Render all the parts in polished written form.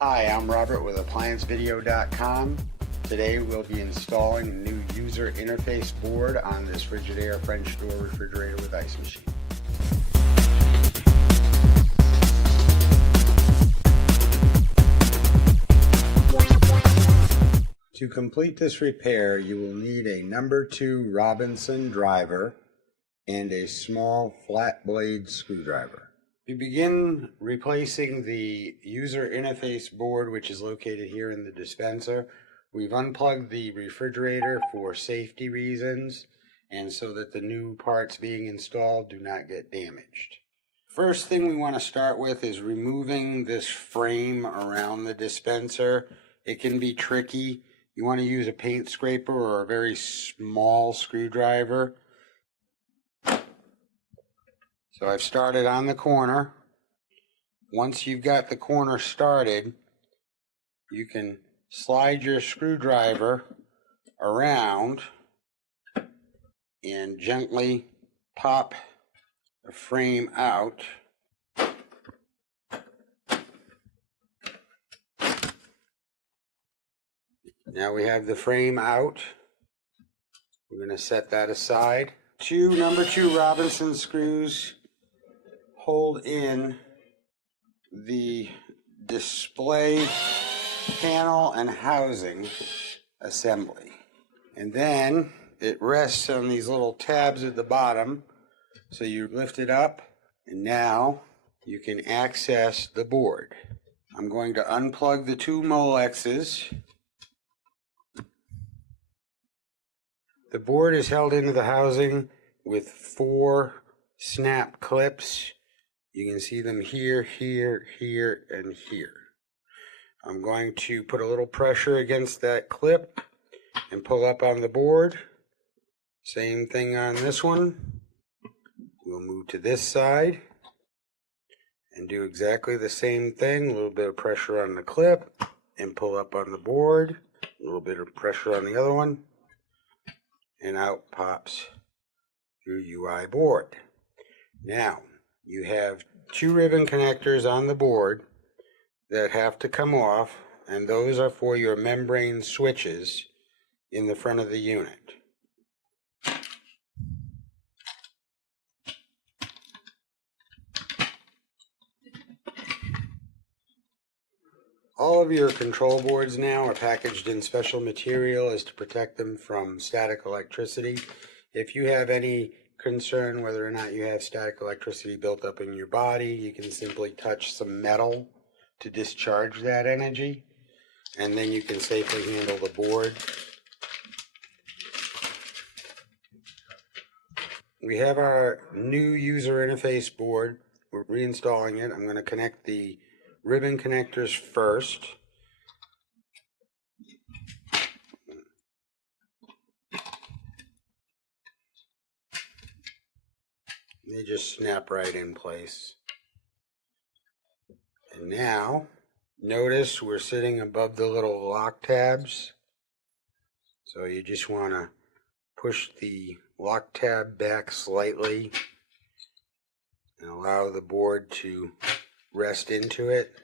Hi, I'm Robert with ApplianceVideo.com. Today we'll be installing a new user interface board on this Frigidaire French door refrigerator with ice machine. To complete this repair, you will need a number 2 Robinson driver and a small flat blade screwdriver. To begin replacing the user interface board, which is located here in the dispenser, we've unplugged the refrigerator for safety reasons and so that the new parts being installed do not get damaged. First thing we want to start with is removing this frame around the dispenser. It can be tricky. You want to use a paint scraper or a very small screwdriver. So I've started on the corner. Once you've got the corner started, you can slide your screwdriver around and gently pop the frame out. Now we have the frame out. We're going to set that aside. Number 2 Robinson screws hold in the display panel and housing assembly. And then it rests on these little tabs at the bottom. So you lift it up and now you can access the board. I'm going to unplug the 2 molexes. The board is held into the housing with 4 snap clips. You can see them here, here, here, and here. I'm going to put a little pressure against that clip and pull up on the board. Same thing on this one. We'll move to this side and do exactly the same thing. A little bit of pressure on the clip and pull up on the board. A little bit of pressure on the other one. And out pops your UI board. Now, you have 2 ribbon connectors on the board that have to come off, and those are for your membrane switches in the front of the unit. All of your control boards now are packaged in special material as to protect them from static electricity. If you have any concern whether or not you have static electricity built up in your body, you can simply touch some metal to discharge that energy, and then you can safely handle the board. We have our new user interface board. We're reinstalling it. I'm going to connect the ribbon connectors first. They just snap right in place. And now, notice we're sitting above the little lock tabs. So you just want to push the lock tab back slightly and allow the board to rest into it.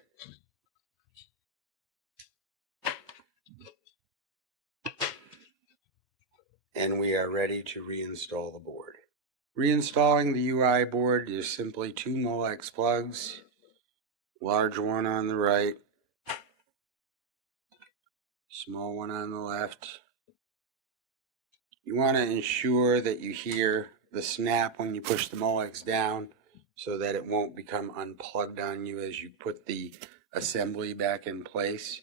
And we are ready to reinstall the board. Reinstalling the UI board is simply 2 molex plugs, large one on the right, small one on the left. You want to ensure that you hear the snap when you push the molex down so that it won't become unplugged on you as you put the assembly back in place.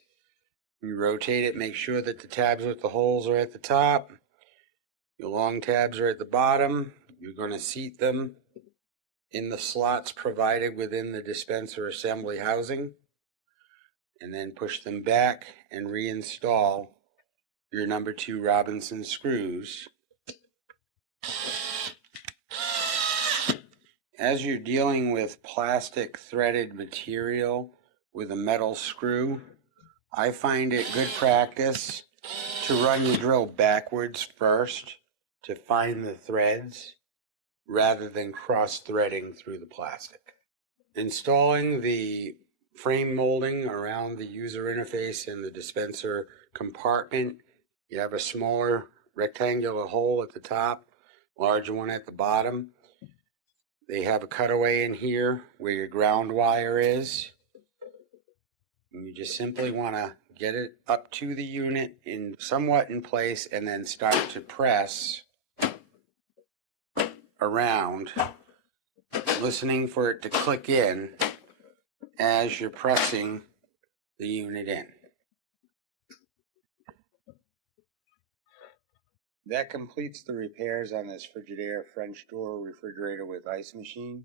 You rotate it, make sure that the tabs with the holes are at the top. Your long tabs are at the bottom. You're going to seat them in the slots provided within the dispenser assembly housing, and then push them back and reinstall your number 2 Robinson screws. As you're dealing with plastic threaded material with a metal screw, I find it good practice to run your drill backwards first to find the threads rather than cross-threading through the plastic. Installing the frame molding around the user interface and the dispenser compartment. You have a smaller rectangular hole at the top, larger one at the bottom. They have a cutaway in here where your ground wire is. And you just simply want to get it up to the unit somewhat in place and then start to press around, listening for it to click in as you're pressing the unit in. That completes the repairs on this Frigidaire French door refrigerator with ice machine.